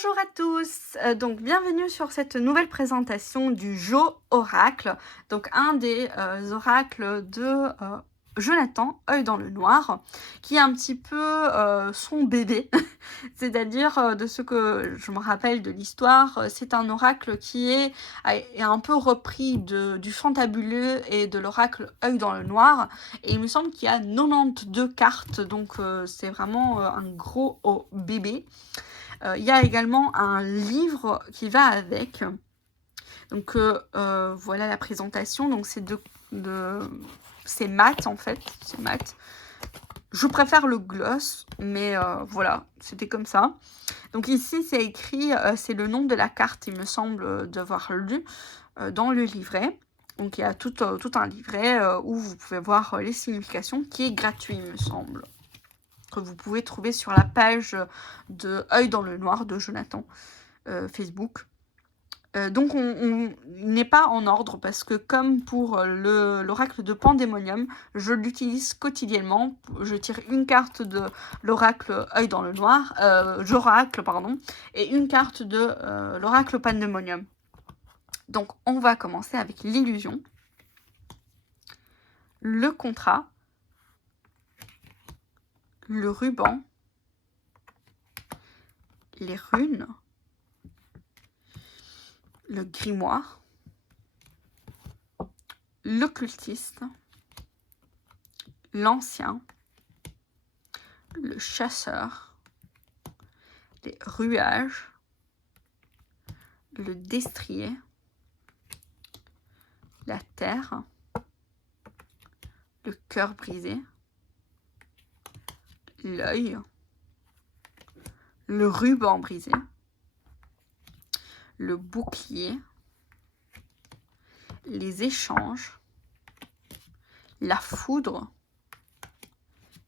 Bonjour à tous, donc bienvenue sur cette nouvelle présentation du Jo Oracle, donc un des oracles de Jonathan, Œil dans le Noir, qui est un petit peu son bébé, c'est-à-dire de ce que je me rappelle de l'histoire, c'est un oracle qui est un peu repris du fantabuleux et de l'oracle Œil dans le Noir, et il me semble qu'il y a 92 cartes, donc c'est vraiment un gros bébé. Il y a également un livre qui va avec. Donc voilà la présentation. Donc c'est mat en fait. C'est mat. Je préfère le gloss, mais voilà, c'était comme ça. Donc ici c'est écrit, c'est le nom de la carte, il me semble devoir lu dans le livret. Donc il y a tout un livret où vous pouvez voir les significations, qui est gratuit, il me semble, que vous pouvez trouver sur la page de Œil dans le Noir de Jonathan Facebook. Donc il n'est pas en ordre parce que comme pour l'oracle de Pandémonium, je l'utilise quotidiennement. Je tire une carte de l'oracle Œil dans le Noir, j'oracle pardon, et une carte de l'oracle Pandémonium. Donc on va commencer avec l'illusion, le contrat, le ruban, les runes, le grimoire, l'occultiste, l'ancien, le chasseur, les ruages, le destrier, la terre, le cœur brisé, l'œil, le ruban brisé, le bouclier, les échanges, la foudre,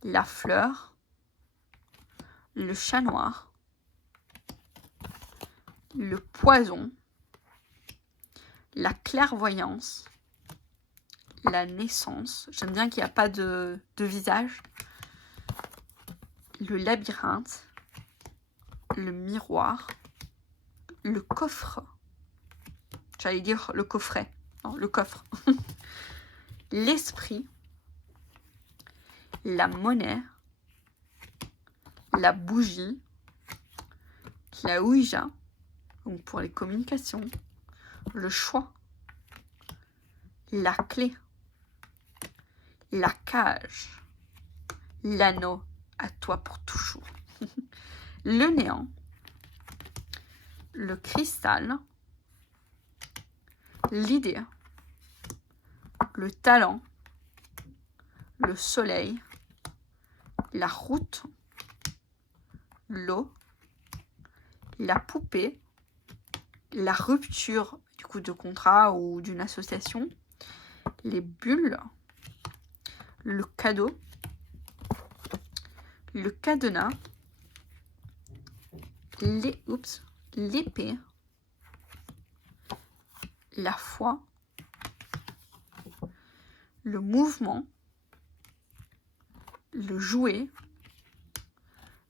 la fleur, le chat noir, le poison, la clairvoyance, la naissance, j'aime bien qu'il n'y a pas de visage, le labyrinthe, le miroir, le coffre, j'allais dire le coffret, non, le coffre, l'esprit, la monnaie, la bougie, la Ouija, donc pour les communications, le choix, la clé, la cage, l'anneau, à toi pour toujours, le néant, le cristal, l'idée, le talent, le soleil, la route, l'eau, la poupée, la rupture du coup de contrat ou d'une association, les bulles, le cadeau, le cadenas, l'épée, la foi, le mouvement, le jouet,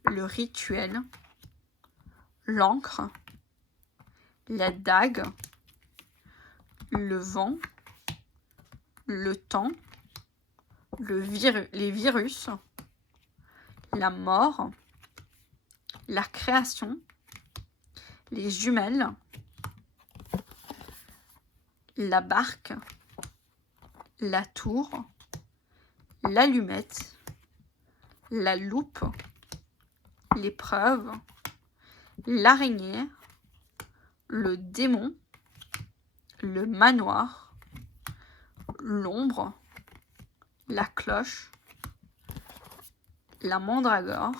le rituel, l'encre, la dague, le vent, le temps, les virus, la mort, la création, les jumelles, la barque, la tour, l'allumette, la loupe, l'épreuve, l'araignée, le démon, le manoir, l'ombre, la cloche, la mandragore,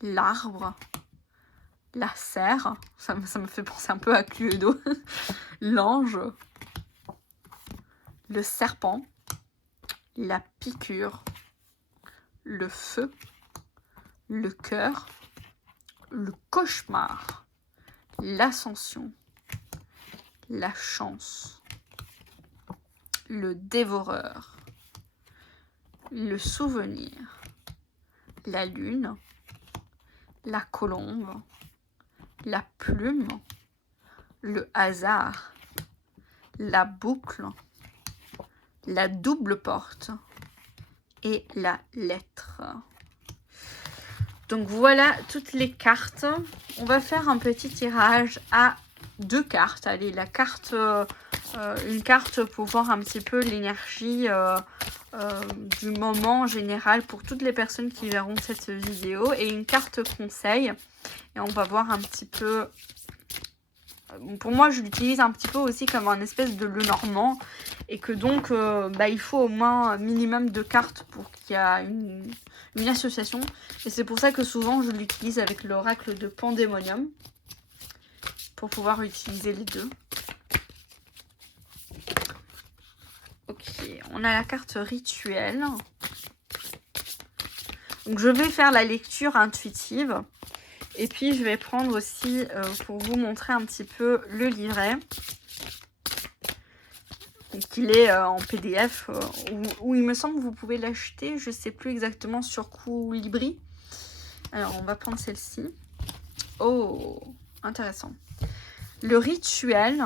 l'arbre, la serre, ça me fait penser un peu à Cluedo, l'ange, le serpent, la piqûre, le feu, le cœur, le cauchemar, l'ascension, la chance, le dévoreur, le souvenir, la lune, la colombe, la plume, le hasard, la boucle, la double porte et la lettre. Donc voilà toutes les cartes. On va faire un petit tirage à 2 cartes. Allez, la carte, une carte pour voir un petit peu l'énergie du moment en général pour toutes les personnes qui verront cette vidéo. Et une carte conseil. Et on va voir un petit peu... Pour moi, je l'utilise un petit peu aussi comme un espèce de Lenormand. Et que donc, il faut au moins un minimum de cartes pour qu'il y ait une association. Et c'est pour ça que souvent, je l'utilise avec l'oracle de Pandémonium. Pour pouvoir utiliser les deux. Ok, on a la carte rituel. Donc, je vais faire la lecture intuitive. Et puis, je vais prendre aussi, pour vous montrer un petit peu le livret. Donc, il est en PDF, où il me semble que vous pouvez l'acheter. Je ne sais plus exactement sur Libri. Alors, on va prendre celle-ci. Oh, intéressant. Le rituel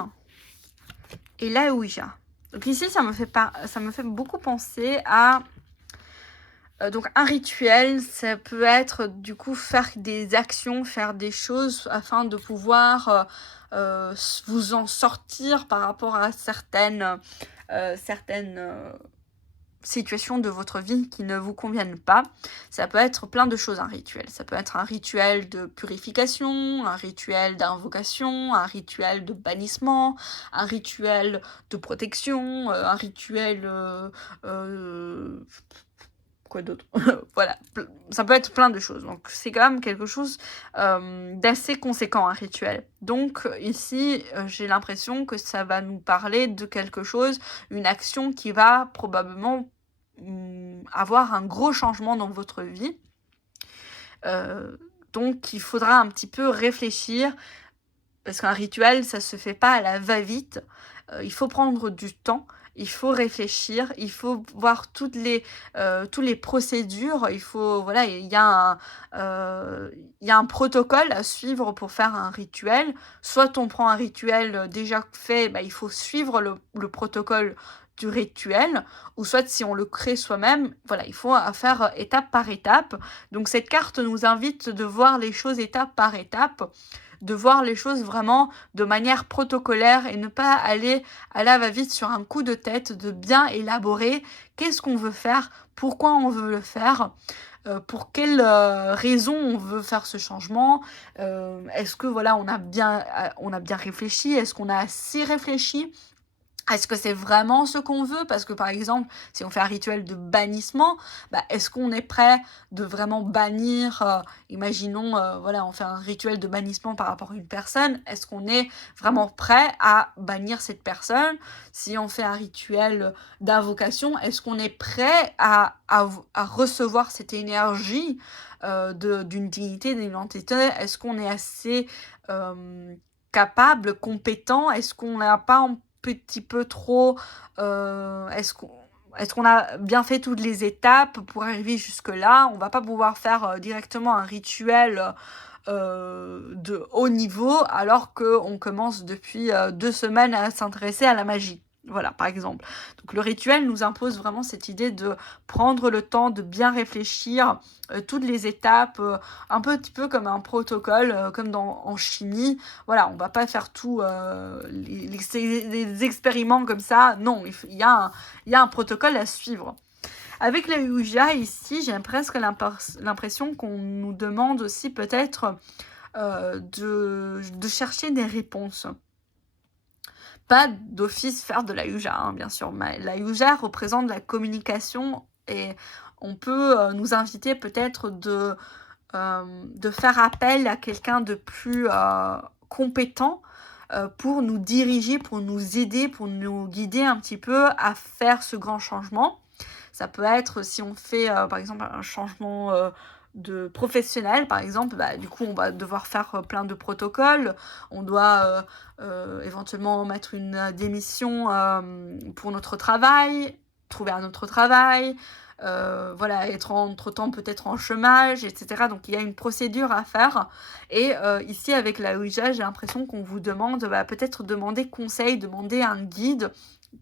et la Ouija. Donc ici, ça me fait beaucoup penser à... donc un rituel, ça peut être du coup faire des actions, faire des choses afin de pouvoir vous en sortir par rapport à certaines situations de votre vie qui ne vous conviennent pas. Ça peut être plein de choses, un rituel. Ça peut être un rituel de purification, un rituel d'invocation, un rituel de bannissement, un rituel de protection, un rituel... quoi d'autre? Voilà, ça peut être plein de choses. Donc c'est quand même quelque chose d'assez conséquent, un rituel. Donc ici, j'ai l'impression que ça va nous parler de quelque chose, une action qui va probablement avoir un gros changement dans votre vie. Donc il faudra un petit peu réfléchir, parce qu'un rituel, ça se fait pas à la va-vite. Il faut prendre du temps. Il faut réfléchir, il faut voir toutes les procédures, il faut, voilà, il y a un protocole à suivre pour faire un rituel. Soit on prend un rituel déjà fait, il faut suivre le protocole du rituel, ou soit si on le crée soi-même, voilà, il faut faire étape par étape. Donc cette carte nous invite de voir les choses étape par étape, de voir les choses vraiment de manière protocolaire et ne pas aller à la va-vite sur un coup de tête, de bien élaborer qu'est-ce qu'on veut faire, pourquoi on veut le faire, pour quelle raison on veut faire ce changement, est-ce que voilà on a bien réfléchi, est-ce qu'on a assez réfléchi, est-ce que c'est vraiment ce qu'on veut? Parce que par exemple, si on fait un rituel de bannissement, est-ce qu'on est prêt de vraiment bannir, imaginons, voilà, on fait un rituel de bannissement par rapport à une personne, est-ce qu'on est vraiment prêt à bannir cette personne? Si on fait un rituel d'invocation, est-ce qu'on est prêt à recevoir cette énergie d'une dignité, d'une entité? Est-ce qu'on est assez capable, compétent? Est-ce qu'on n'a pas petit peu trop, est-ce qu'on a bien fait toutes les étapes pour arriver jusque là? On va pas pouvoir faire directement un rituel de haut niveau alors qu'on commence depuis 2 semaines à s'intéresser à la magie. Voilà, par exemple. Donc le rituel nous impose vraiment cette idée de prendre le temps de bien réfléchir toutes les étapes, un petit peu comme un protocole, comme en chimie. Voilà, on va pas faire tout les expériments comme ça. Non, il y a un protocole à suivre. Avec la Ouija, ici, j'ai presque l'impression qu'on nous demande aussi peut-être de chercher des réponses. Pas d'office faire de la Ouija, hein, bien sûr, mais la Ouija représente la communication et on peut nous inviter peut-être de faire appel à quelqu'un de plus compétent pour nous diriger, pour nous aider, pour nous guider un petit peu à faire ce grand changement. Ça peut être si on fait par exemple un changement de professionnel, par exemple, du coup on va devoir faire plein de protocoles, on doit éventuellement mettre une démission pour notre travail. trouver un autre travail, voilà, être entre-temps peut-être en chômage, etc. Donc il y a une procédure à faire. Et ici avec la Ouija, j'ai l'impression qu'on vous demande, peut-être demander conseil, demander un guide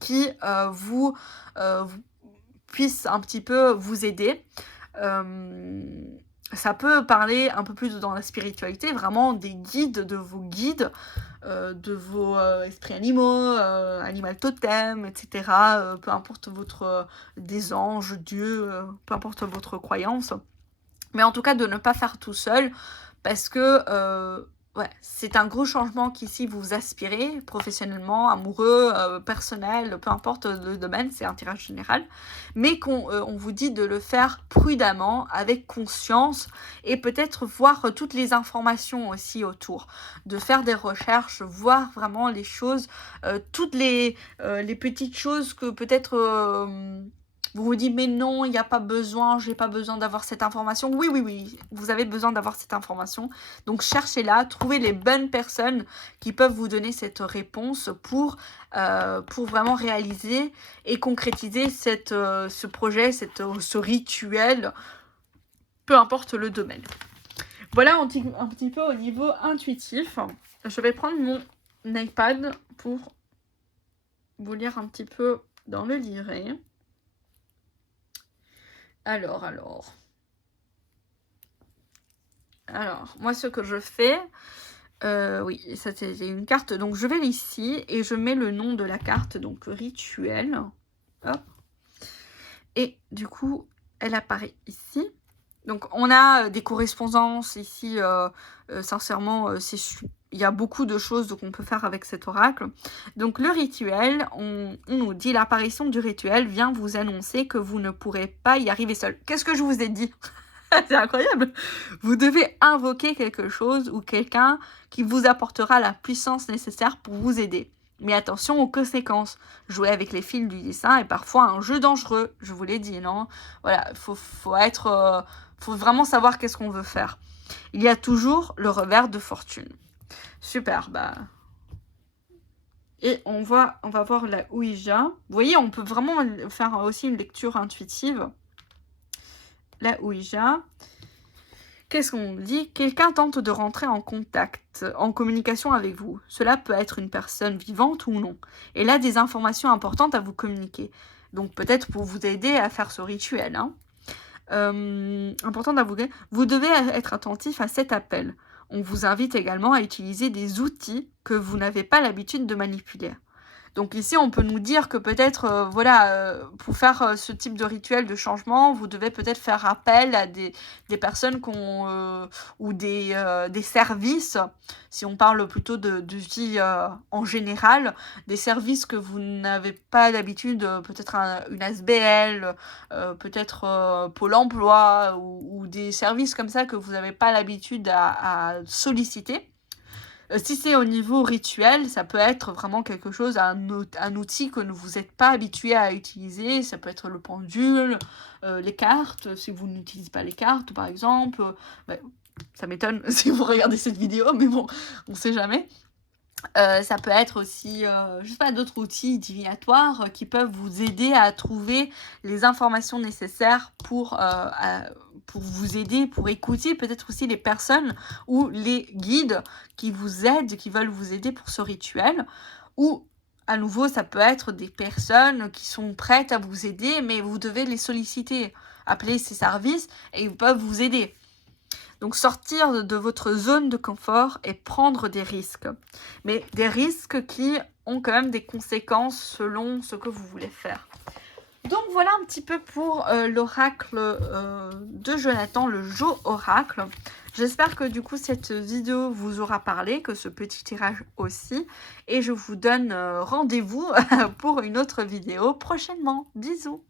qui vous puisse un petit peu vous aider. Ça peut parler un peu plus dans la spiritualité, vraiment des guides, de vos guides, de vos esprits animaux, animal totem, etc. Peu importe votre des anges, Dieu, peu importe votre croyance. Mais en tout cas, de ne pas faire tout seul, parce que ouais, c'est un gros changement qu'ici vous aspirez, professionnellement, amoureux, personnel, peu importe le domaine, c'est un tirage général, mais on vous dit de le faire prudemment, avec conscience, et peut-être voir toutes les informations aussi autour, de faire des recherches, voir vraiment les choses, toutes les petites choses que peut-être vous vous dites, mais non, il n'y a pas besoin, j'ai pas besoin d'avoir cette information. Oui, oui, oui, vous avez besoin d'avoir cette information. Donc cherchez-la, trouvez les bonnes personnes qui peuvent vous donner cette réponse pour vraiment réaliser et concrétiser ce projet, ce rituel, peu importe le domaine. Voilà un petit peu au niveau intuitif. Je vais prendre mon iPad pour vous lire un petit peu dans le livret. Alors, moi ce que je fais, oui, ça c'est une carte, donc je vais ici et je mets le nom de la carte, donc rituel, hop, et du coup, elle apparaît ici. Donc on a des correspondances ici, sincèrement, il y a beaucoup de choses qu'on peut faire avec cet oracle. Donc le rituel, on nous dit l'apparition du rituel vient vous annoncer que vous ne pourrez pas y arriver seul. Qu'est-ce que je vous ai dit? C'est incroyable. Vous devez invoquer quelque chose ou quelqu'un qui vous apportera la puissance nécessaire pour vous aider. Mais attention aux conséquences. Jouer avec les fils du dessin est parfois un jeu dangereux. Je vous l'ai dit, non? Voilà, faut vraiment savoir qu'est-ce qu'on veut faire. Il y a toujours le revers de fortune. Super, Et on va voir la Ouija. Vous voyez, on peut vraiment faire aussi une lecture intuitive. La Ouija. Qu'est-ce qu'on dit? Quelqu'un tente de rentrer en contact, en communication avec vous. Cela peut être une personne vivante ou non. Elle a des informations importantes à vous communiquer. Donc peut-être pour vous aider à faire ce rituel. Important d'avouer, vous devez être attentif à cet appel. On vous invite également à utiliser des outils que vous n'avez pas l'habitude de manipuler. Donc ici, on peut nous dire que peut-être, pour faire ce type de rituel de changement, vous devez peut-être faire appel à des personnes ou des services, si on parle plutôt de vie en général, des services que vous n'avez pas l'habitude, peut-être une ASBL, peut-être Pôle emploi, ou des services comme ça que vous n'avez pas l'habitude à solliciter. Si c'est au niveau rituel, ça peut être vraiment quelque chose, un outil que vous n'êtes pas habitué à utiliser. Ça peut être le pendule, les cartes, si vous n'utilisez pas les cartes, par exemple. Ça m'étonne si vous regardez cette vidéo, mais bon, on ne sait jamais. Ça peut être aussi, je sais pas, d'autres outils divinatoires qui peuvent vous aider à trouver les informations nécessaires pour vous aider, pour écouter peut-être aussi les personnes ou les guides qui vous aident, qui veulent vous aider pour ce rituel. Ou à nouveau, ça peut être des personnes qui sont prêtes à vous aider, mais vous devez les solliciter, appeler ces services et ils peuvent vous aider. Donc sortir de votre zone de confort et prendre des risques. Mais des risques qui ont quand même des conséquences selon ce que vous voulez faire. Donc voilà un petit peu pour l'oracle de Jonathan, le Jo Oracle. J'espère que du coup cette vidéo vous aura parlé, que ce petit tirage aussi. Et je vous donne rendez-vous pour une autre vidéo prochainement. Bisous!